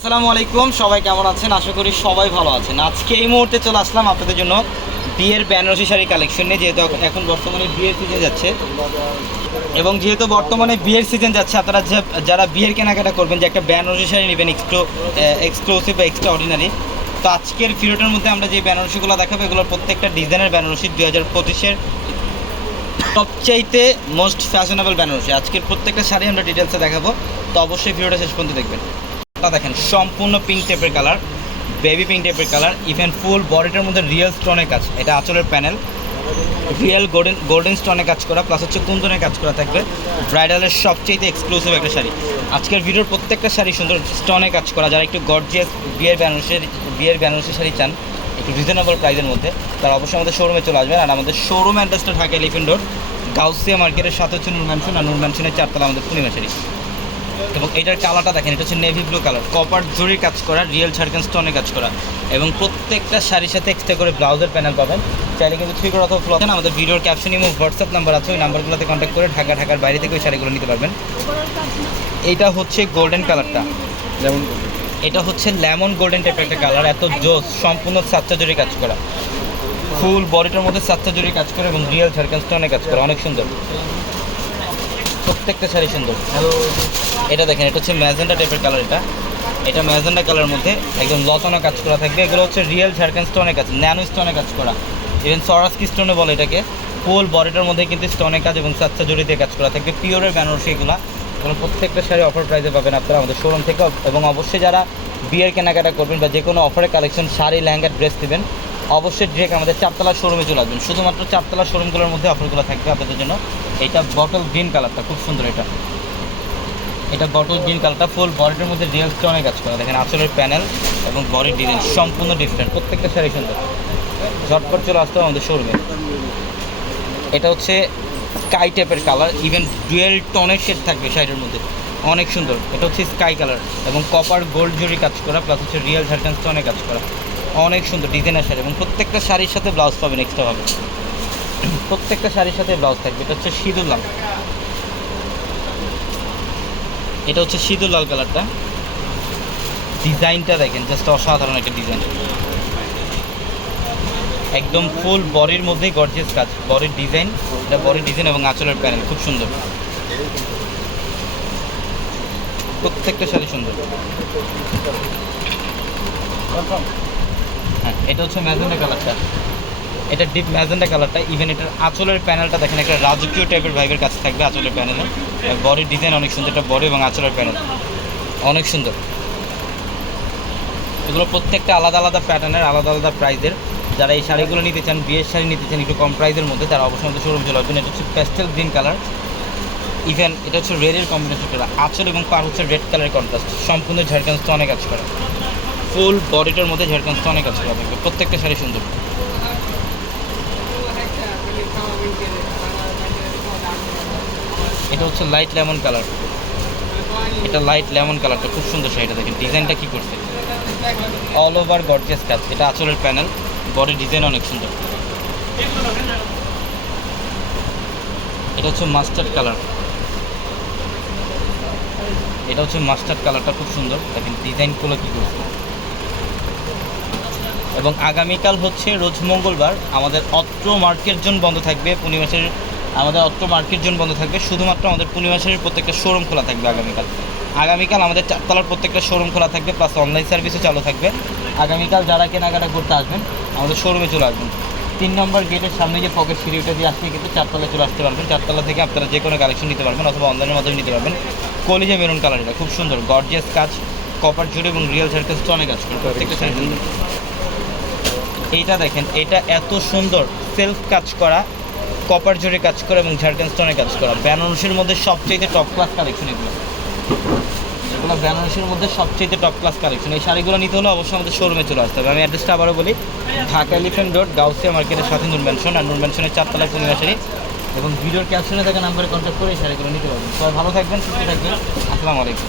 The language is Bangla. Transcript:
আসসালামু আলাইকুম, সবাই কেমন আছেন? আশা করি সবাই ভালো আছেন। আজকে এই মুহূর্তে চলে আসলাম আপনাদের জন্য বিয়ের বেনারসি শাড়ি কালেকশন নিয়ে, যেহেতু এখন- বর্তমানে বিয়ের সিজন যাচ্ছে। এবং যেহেতু বর্তমানে বিয়ের সিজন যাচ্ছে, আপনারা যারা বিয়ের কেনাকাটা করবেন, যে একটা বেনারসি শাড়ি নেবেন এক্সক্লো এক্সক্লুসিভ বা এক্সট্রা অর্ডিনারি তো আজকের ভিডিওটার মধ্যে আমরা যে বেনারসিগুলো দেখাবো, এগুলোর প্রত্যেকটা ডিজাইনের বেনারসি দুই হাজার পঁচিশের সবচাইতে মোস্ট ফ্যাশনেবল বেনারসি। আজকের প্রত্যেকটা শাড়ি আমরা ডিটেলসে দেখাবো, তো অবশ্যই ভিডিওটা শেষ পর্যন্ত দেখবেন। দেখেন, সম্পূর্ণ পিঙ্ক টাইপের কালার বেবি পিঙ্ক টাইপের কালার ইভেন ফুল বডিটার মধ্যে রিয়েল স্টোনের কাজ, এটা আঁচলের প্যানেল রিয়েল গোল্ডেন গোল্ডেন স্টোনে কাজ করা প্লাস হচ্ছে কুন্দনের কাজ করা থাকবে ব্রাইডালের সবচেয়ে এক্সক্লুসিভ একটা শাড়ি। আজকের ভিডিওর প্রত্যেকটা শাড়ি সুন্দর স্টোনে কাজ করা, যারা একটু গর্জিয়াস বিয়ের বেনারসির, বিয়ের বেনারসি শাড়ি চান, একটু রিজনেবল প্রাইসের মধ্যে, তারা অবশ্যই আমাদের শোরুমে চলে আসবেন, আর আমাদের শোরুম অ্যাড্রেসটা ঢাকা এলিফেন্ট রোড, গাউসিয়া মার্কেটের সাথে হচ্ছে নূর ম্যানশন আর নূর ম্যানশনের চারতলা আমাদের পূর্ণিমা শাড়ি। এবং এটার কালারটা দেখেন, এটা হচ্ছে নেভি ব্লু কালার কপার জরির কাজ করা রিয়েল ছাড়কেন স্টোনে কাজ করা। এবং প্রত্যেকটা শাড়ির সাথে এক্সট্রা করে ব্লাউজের প্যানেল পাবেন। চাইলে কিন্তু থ্রি করে অথবা ফ্লোর আমাদের ভিডিওর ক্যাপশন এবং হোয়াটসঅ্যাপ নাম্বার আছে, ওই নাম্বারগুলোতে কন্ট্যাক্ট করে ঢাকা, ঢাকার বাইরে থেকে ওই শাড়িগুলো নিতে পারবেন। এইটা হচ্ছে গোল্ডেন কালারটা যেমন এটা হচ্ছে লেমন গোল্ডেন টাইপের একটা কালার এত জোস, সম্পূর্ণ সাতটা জরি কাজ করা। ফুল বডিটার মধ্যে সাতটা জরি কাজ করে এবং রিয়েল ঝাড়খান স্টোনে কাজ করা, অনেক সুন্দর। প্রত্যেকটা শাড়ি সুন্দর। এটা দেখেন, এটা হচ্ছে ম্যাজেন্ডা টাইপের কালার এটা। এটা ম্যাজেন্ডা কালারের মধ্যে একদম লতানো কাজ করা থাকবে। এগুলো হচ্ছে রিয়েল ঝাড়খান স্টোনে কাজ ন্যানো স্টোনে কাজ করা। ইভেন সরাসকি স্টোনে বলে এটাকে। ফুল বডিটার মধ্যে কিন্তু স্টোনে কাজ এবং সাতটা জড়ি দিয়ে কাজ করা থাকবে। পিওরের বেনারসি এগুলো। এগুলো প্রত্যেকটা শাড়ি অফার প্রাইসে পাবেন আপনারা আমাদের শোরুম থেকে। এবং অবশ্যই যারা বিয়ের কেনাকাটা করবেন বা যে কোনো অফারের কালেকশন শাড়ি লেহেঙ্গা ড্রেস দেবেন, অবশ্যই ডিরেক্ট আমাদের চারতলা শোরুমে চলে আসবেন। শুধুমাত্র চারতলা শোরুমগুলোর মধ্যে অফারগুলো থাকবে আপনাদের জন্য। এটা বটল গ্রিন কালারটা খুব সুন্দর এটা। এটা বটল গ্রিন কালারটা ফুল বডিটার মধ্যে রিয়েল অনেক কাজ করা দেখেন আঁচলের প্যানেল এবং বডির ডিজাইন সম্পূর্ণ ডিফারেন্ট প্রত্যেকটা শাড়ি সুন্দর। ঝটপট চলে আসতে আমাদের শোরুমে এটা হচ্ছে স্কাই টাইপের কালার ইভেন ডুয়েল টনের শেড থাকবে শাড়ির মধ্যে। অনেক সুন্দর। এটা হচ্ছে স্কাই কালার এবং কপার গোল্ড জরি কাজ করা প্লাস হচ্ছে রিয়েল ঝাড়খান স্টোনে কাজ করা। অনেক সুন্দর ডিজাইনার শাড়ি এবং প্রত্যেকটা শাড়ির সাথে ব্লাউজ পাবেন এক্সট্রাভাবে প্রত্যেকটা শাড়ির সাথে ব্লাউজ থাকবে। এটা হচ্ছে সিঁদুর লাল। এটা হচ্ছে সিঁদুর লাল কালারটা। ডিজাইনটা দেখেন জাস্ট অসাধারণ একটা ডিজাইন। একদম ফুল বডির মধ্যেই গর্জিয়াস কাজ, বডির ডিজাইন, এটা বডির ডিজাইন এবং আঁচলের প্যানেল খুব সুন্দর। প্রত্যেকটা শাড়ি সুন্দর। হ্যাঁ এটা হচ্ছে ম্যাজেন্ডা কালারটা। এটা ডিপ ম্যাজেন্ডা কালারটা ইভেন এটার আঁচলের প্যানেলটা দেখেন, একটা রাজকীয় টাইপের ভাইবের কাছে থাকবে আঁচলের প্যানেলে বডির ডিজাইন অনেক সুন্দর, এটা বডি এবং আঁচলের প্যানেল অনেক সুন্দর। এগুলো প্রত্যেকটা আলাদা আলাদা প্যাটার্নের আলাদা আলাদা প্রাইজের যারা এই শাড়িগুলো নিতে চান, বিয়ের শাড়ি নিতে চান, একটু কম প্রাইজের মধ্যে, তারা অবশ্যই আমাদের শোরুম চলে আসবেন। এটা হচ্ছে প্যাস্টেল গ্রিন কালার ইভেন এটা হচ্ছে রেডের কম্বিনেশন করা আঁচল এবং পার হচ্ছে রেড কালারের কন্ট্রাস্ট সম্পূর্ণ ঝাড়খান অনেক কাজ করা। ফুল বডিটার মধ্যে ঝাড়খান অনেক কাজ করা প্রত্যেকটা শাড়ি সুন্দর। এটা হচ্ছে লাইট লেমন কালার এটা লাইট লেমন কালারটা খুব সুন্দর শাড়িটা, দেখেন ডিজাইনটা কি করছে? অল ওভার গর্জিয়াস কাজ এটা আঁচলের প্যানেল বডি ডিজাইন অনেক সুন্দর। এটা হচ্ছে মাস্টার্ড কালার এটা হচ্ছে মাস্টার্ড কালারটা খুব সুন্দর, দেখেন ডিজাইনগুলো কী করছে? এবং আগামীকাল হচ্ছে রোজ মঙ্গলবার। আমাদের অত্র মার্কেট জোন বন্ধ থাকবে পূর্ণিমাসের আমাদের অত্র মার্কেট জোন বন্ধ থাকবে। শুধুমাত্র আমাদের পূর্ণিমাসের প্রত্যেকটা শোরুম খোলা থাকবে আগামীকাল। আগামীকাল আমাদের চারতলার প্রত্যেকটা শোরুম খোলা থাকবে প্লাস অনলাইন সার্ভিসও চালু থাকবে। আগামীকাল যারা কেনাকাটা করতে আসবেন আমাদের শোরুমে চলে আসবেন। তিন নম্বর গেটের সামনে যে পকেট সিঁড়িটা দিয়ে আসলে কিন্তু চারতলায় চলে আসতে পারবেন। চারতলা থেকে আপনারা যে কোনো কালেকশন নিতে পারবেন অথবা অনলাইনের মাধ্যমে নিতে পারবেন। কলিজে মেরুন কালার এটা খুব সুন্দর গর্জিয়াস কাজ। কপার জুড়ে এবং রিয়েল সার্কেল অনেক কাজ করে প্রত্যেকটা এইটা দেখেন এটা এত সুন্দর সেলফ কাজ করা কপার জোরে কাজ করা এবং ঝাড়খান স্টোনে কাজ করা। বেনারসির মধ্যে সবচেয়ে টপ ক্লাস কালেকশন এগুলো। এগুলো বেনারসির মধ্যে সবচেয়ে টপ ক্লাস কালেকশন এই শাড়িগুলো নিতে হলে অবশ্যই আমাদের শোরুমে চলে আসতে হবে। আমি অ্যাড্রেসটা আবারও বলি, ঢাকা এলিফেন্ট রোড গাউসিয়া মার্কেটের সাথে নূর ম্যানশন আর নূর ম্যানশনের চারতলায় পূর্ণিমা শাড়ি। এবং ভিডিওর ক্যাপশনে থাকা নাম্বারে কন্ট্যাক্ট করে এই শাড়িগুলো নিতে পারবেন। সবাই ভালো থাকবেন, সুস্থ থাকবেন। আসসালামু আলাইকুম।